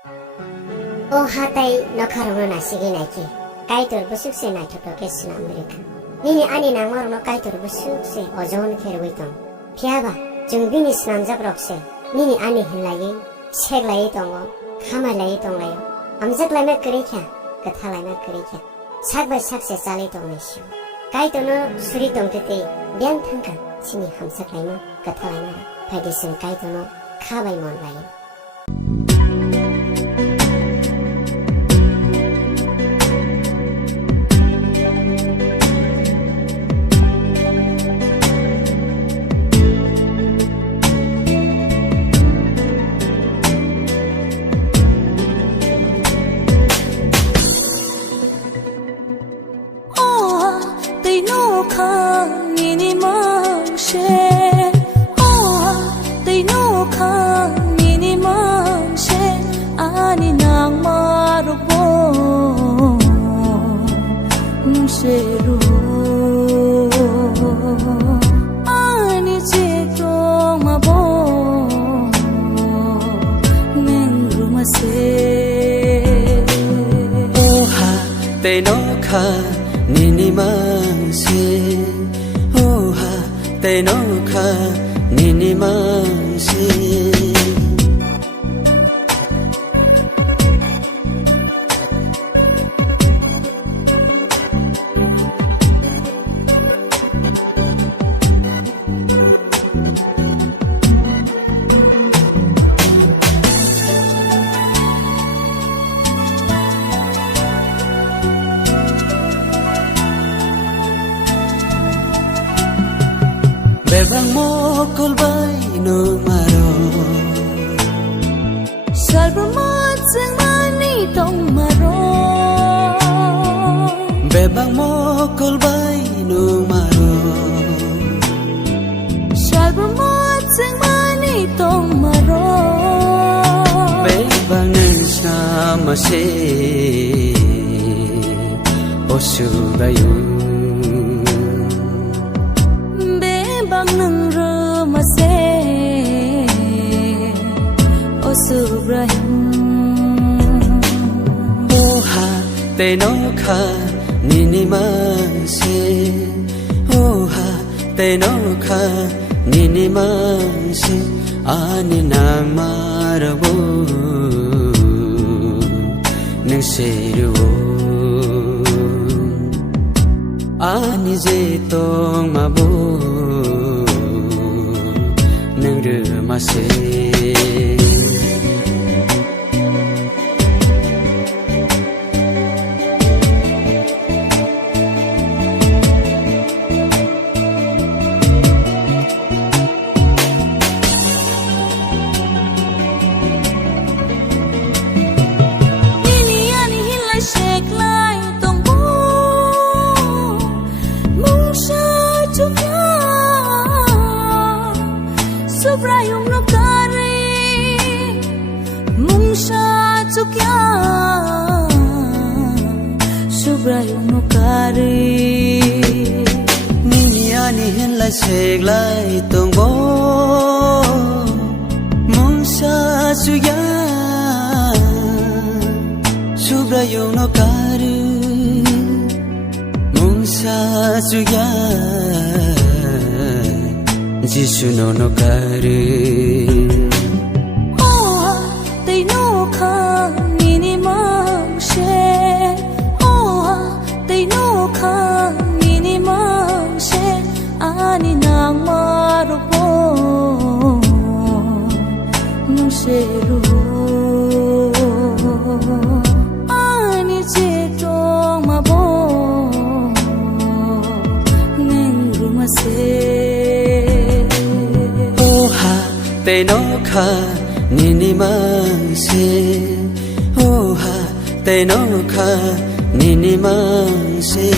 O hatai nokarong nasigi naiki. Kaitor busuk se na toto kesna Amerika. Nini ani nangmar no kaitor busuk se ojon kerwitong. Piaba jungbini snamjak rokse. Nini ani hilai seglai tongo. Kamalai tonglayo. Amjak laime kerikya. Kathalaime kerikya. Sakbai sakse salai tongneshu. Kaitor no suri tongtete biang thangka sini hamsak laime kathalaime. Paidisun kaitor no kabai mon layo. They no ka nini mangse oha they no ka nini mangse Bebang mokol bay no maro Salbamot sang mani tong maro Bebang mokol bay no maro Salbamot sang mani tong maro Bebang nang sama se osu bayu Nang rumase o subrahim oha te no kha nini mangse oha te no kha nini mangse ani nang marabo nang seru ani je tong mabo nang rumase Subrayung no kare mungsha chukya Subrayung no kare Nini ani hen lai sek lai tongbo mungsha chukya Subrayung no kare mungsha chukya Jisoo no kare Oh they no ka nini mangse Oh they no ka nini mangse ani nang marupo nung seru ani chetong mabo neng rumase They no ka nini mangse oha they no ka nini mangse